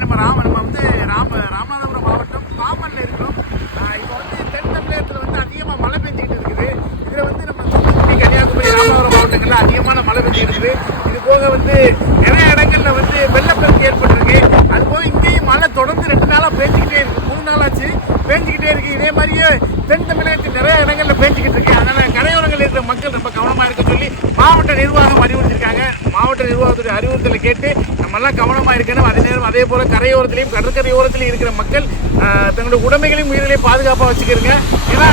இன்னைக்கு நம்ம ராமன் நம்ம வந்து ராம ராமநாதபுரம் மாவட்டம் பாம்பனில் இருக்கிறோம். இப்போ வந்து தென் தமிழகத்தில் வந்து அதிகமாக மழை பெஞ்சிக்கிட்டு இருக்குது. இதில் வந்து நம்ம தூத்துக்குடி கன்னியாகுமரி ராமநாதபுரம் மாவட்டங்களில் அதிகமான மழை பெஞ்சிக்கிட்டு இருக்குது. இது போக வந்து நிறைய இடங்களில் வந்து வெள்ளப்பெருக்கு ஏற்பட்டிருக்கு. அது போக இங்கேயும் மழை தொடர்ந்து ரெண்டு நாளாக பேஞ்சிக்கிட்டே இருக்குது மூணு நாள் ஆச்சு பேஞ்சிக்கிட்டே இருக்குது இதே மாதிரியே தென் தமிழகத்தில் நிறைய இடங்களில் பேஞ்சிக்கிட்டு இருக்கு. அதனால் கரையோரங்களில் இருக்கிற மக்கள் ரொம்ப கவனமாக இருக்க சொல்லி மாவட்ட நிர்வாகம் அறிவு மாவட்ட அறிவுறுத்தலை கேட்டு நம்மெல்லாம் கவனமாக இருக்கணும் அதே நேரம் அதே போல் கரையோரத்திலையும் கடற்கரையோரத்திலையும் இருக்கிற மக்கள் தங்களுடைய உடைமைகளையும் உயிர்களையும் பாதுகாப்பாக வச்சுக்கிறங்க ஏன்னா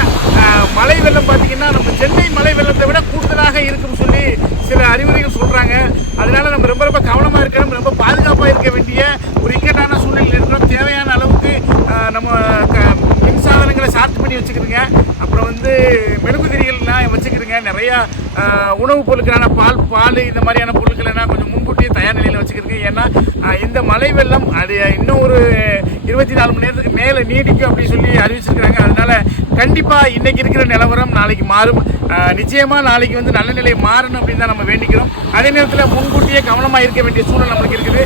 மழை வெள்ளம் பார்த்திங்கன்னா நம்ம சென்னை மழை வெள்ளத்தை விட கூடுதலாக இருக்கும்னு சொல்லி சில அறிவுரைகள் சொல்கிறாங்க அதனால நம்ம ரொம்ப ரொம்ப கவனமாக இருக்கணும் ரொம்ப பாதுகாப்பாக இருக்க வேண்டிய ஒரு இக்கட்டான சூழ்நிலையில் இருக்கிறோம். தேவையான அளவுக்கு நம்ம க- மின் சாதனங்களை சார்ஜ் பண்ணி வச்சுக்கிறோங்க அப்புறம் வந்து மெழுகுதிரிகள்லாம் வச்சுக்கிறோங்க நிறையா உணவுப் பொருட்களான பால் பால் இந்த மாதிரியான பொருட்கள் என்ன கொஞ்சம் முன்கூட்டியே தயார் நிலையில் வச்சுக்கிறோங்க ஏன்னா இந்த மழை வெள்ளம் அது இன்னும் ஒரு இருபத்தி நாலு மணி நேரத்துக்கு மேலே நீடிக்கும் அப்படின்னு சொல்லி அறிவிச்சிருக்கிறாங்க. அதனால கண்டிப்பா இன்னைக்கு இருக்கிற நிலவரம் நாளைக்கு மாறும். நிச்சயமாக நிச்சயமா நாளைக்கு வந்து நல்ல நிலை மாறணும் அப்படின்னு தான் நம்ம வேண்டிக்கிறோம். அதே நேரத்தில் முன்கூட்டியே கவனமா இருக்க வேண்டிய சூழல் நம்மளுக்கு இருக்குது.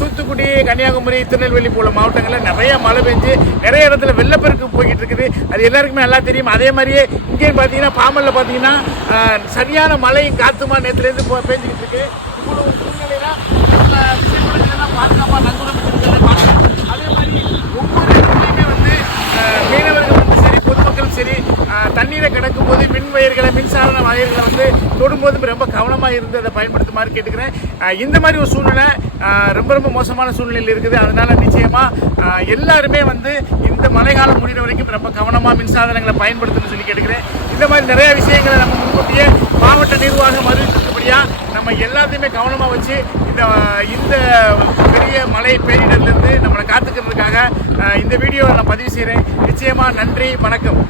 தூத்துக்குடி கன்னியாகுமரி திருநெல்வேலி போல மாவட்டங்களில் நிறைய மழை பெஞ்சு நிறைய இடத்துல வெள்ளப்பெருக்கு போய்கிட்டு இருக்குது. அது எல்லாருக்குமே நல்லா தெரியும். அதே மாதிரியே இங்கே பார்த்தீங்கன்னா பாமலில் பார்த்தீங்கன்னா சரியான மழையும் காத்துமா நேற்றுலேருந்து போ பெஞ்சிக்கிட்டு இருக்கு. இவ்வளோ ஒரு நம்ம பாதுகாப்பாக போது மின் வயர்களை மின்சார வயர்களை வந்து தொடும்போது ரொம்ப கவனமாக இருந்து அதை பயன்படுத்துமாறு கேட்டுக்கிறேன். இந்த மாதிரி ஒரு சூழ்நிலை ரொம்ப ரொம்ப மோசமான சூழ்நிலையில் இருக்குது. அதனால் நிச்சயமாக எல்லாருமே வந்து இந்த மழைக்காலம் முடிகிற வரைக்கும் ரொம்ப கவனமாக மின்சாதனங்களை பயன்படுத்தணும்னு சொல்லி கேட்டுக்கிறேன். இந்த மாதிரி நிறைய விஷயங்களை நம்ம முன்கூட்டியே மாவட்ட நிர்வாகம் அறிவித்திருக்கபடியா நம்ம எல்லாத்தையுமே கவனமாக வச்சு இந்த இந்த பெரிய மழை பேரிடர்லேருந்து நம்மளை காத்துக்கிறதுக்காக இந்த வீடியோவை நான் பதிவு செய்கிறேன். நிச்சயமாக நன்றி வணக்கம்.